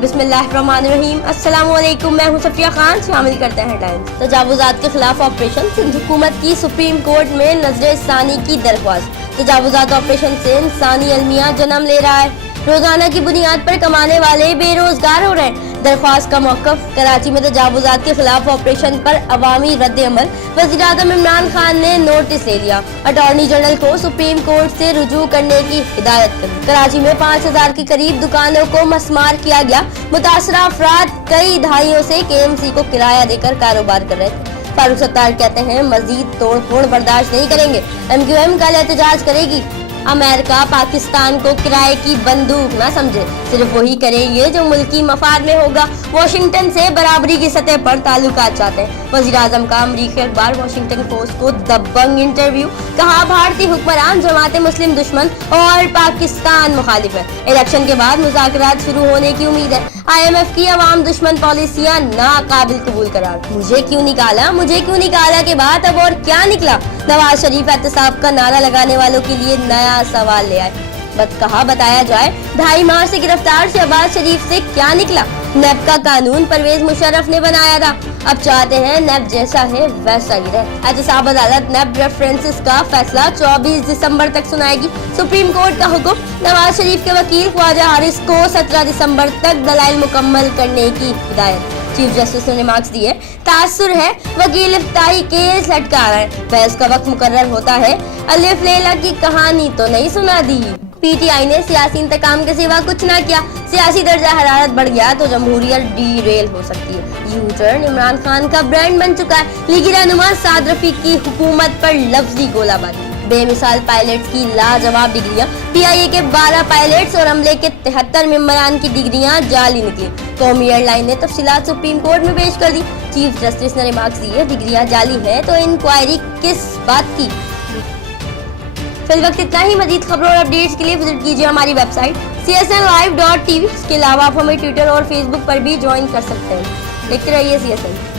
बिस्मिल्लाहिर्रहमानिर्रहीम। अस्सलाम वालेकुम, मैं हूं सफिया खान। शामिल करते हैं हेडलाइंस। तजावुजात के खिलाफ ऑपरेशन सिंध हुकूमत की सुप्रीम कोर्ट में नजर सानी की दरख्वास्त। तजावुजात ऑपरेशन से इंसानी अलमिया जन्म ले रहा है। रोजाना की बुनियाद पर कमाने वाले बेरोजगार हो रहे हैं। दरख्वास्त का मौक़िफ़। कराची में तजावुजात के खिलाफ ऑपरेशन पर अवामी रद्द अमल। वज़ीर आज़म इमरान खान ने नोटिस ले लिया। अटॉर्नी जनरल को सुप्रीम कोर्ट से रुजू करने की हिदायत करी। कराची में 5000 के करीब दुकानों को मस्मार किया गया। मुतासरा अफराद कई दहाइयों से KMC को किराया देकर कारोबार कर रहे थे। फारूक सत्तार कहते हैं मजीद तोड़ फोड़ बर्दाश्त नहीं करेंगे। MQM कल एहतजाज करेगी। अमेरिका पाकिस्तान को किराए की बंदूक न समझे, सिर्फ वही करेंगे जो मुल्की मफाद में होगा। वाशिंगटन से बराबरी की सतह पर ताल्लुकात चाहते हैं। वज़ीर आज़म का अमरीकी अखबार वाशिंगटन पोस्ट को दबंग इंटरव्यू। कहा भारतीय हुक्मरान जमात मुस्लिम दुश्मन और पाकिस्तान मुखालिफ है। इलेक्शन के बाद मुज़ाकरात शुरू होने की उम्मीद है। IMF की अवाम दुश्मन पॉलिसियां नाकाबिल कबूल करार। मुझे क्यों निकाला के बाद अब और क्या निकला। नवाज शरीफ एहतसाब का नारा लगाने वालों के लिए नया सवाल ले आए। कहा बताया जाए 2.5 माह से गिरफ्तार शहबाज शरीफ से क्या निकला। नेब का कानून परवेज मुशर्रफ ने बनाया था, अब चाहते हैं नेब जैसा है वैसा ही रहे। एहतसाब अदालत नेब रेफरेंसेस का फैसला 24 दिसंबर तक सुनाएगी। सुप्रीम कोर्ट का हुक्म। नवाज शरीफ के वकील ख्वाजा हारिस को 17 दिसंबर तक दलाइल मुकम्मल करने की हिदायत। चीफ जस्टिस ने रिमार्क्स दिए। तासुर है वकील इफ्ताही केस लटका रहे हैं। बहस का वक्त मुकर्रर होता है। अलिफ लैला की कहानी तो नहीं सुना दी। PTI ने सियासी इंतकाम के सिवा कुछ ना किया। सियासी दर्जा हरारत बढ़ गया तो जमहूरियत डीरेल हो सकती है। यू टर्न इमरान खान का ब्रांड बन चुका है। लीगी रहनुमा साद रफीक की हुकूमत पर लफ्जी गोलाबारी। बेमिसाल पायलट्स की लाजवाब डिग्रियां। PIA के 12 पायलट्स और अमले के 73 मेंबरान की डिग्रियां जाली निकली। कौमी एयरलाइन ने तफसीलात सुप्रीम कोर्ट में पेश कर दी। चीफ जस्टिस ने रिमार्क्स दिए डिग्रियां जाली है तो इंक्वायरी किस बात की। फिल वक्त इतना ही। मजीद खबरों और अपडेट्स के लिए विजिट कीजिए हमारी वेबसाइट csnlive.tv। इसके अलावा आप हमें ट्विटर और फेसबुक पर भी ज्वाइन कर सकते हैं। देखते रहिए CSN।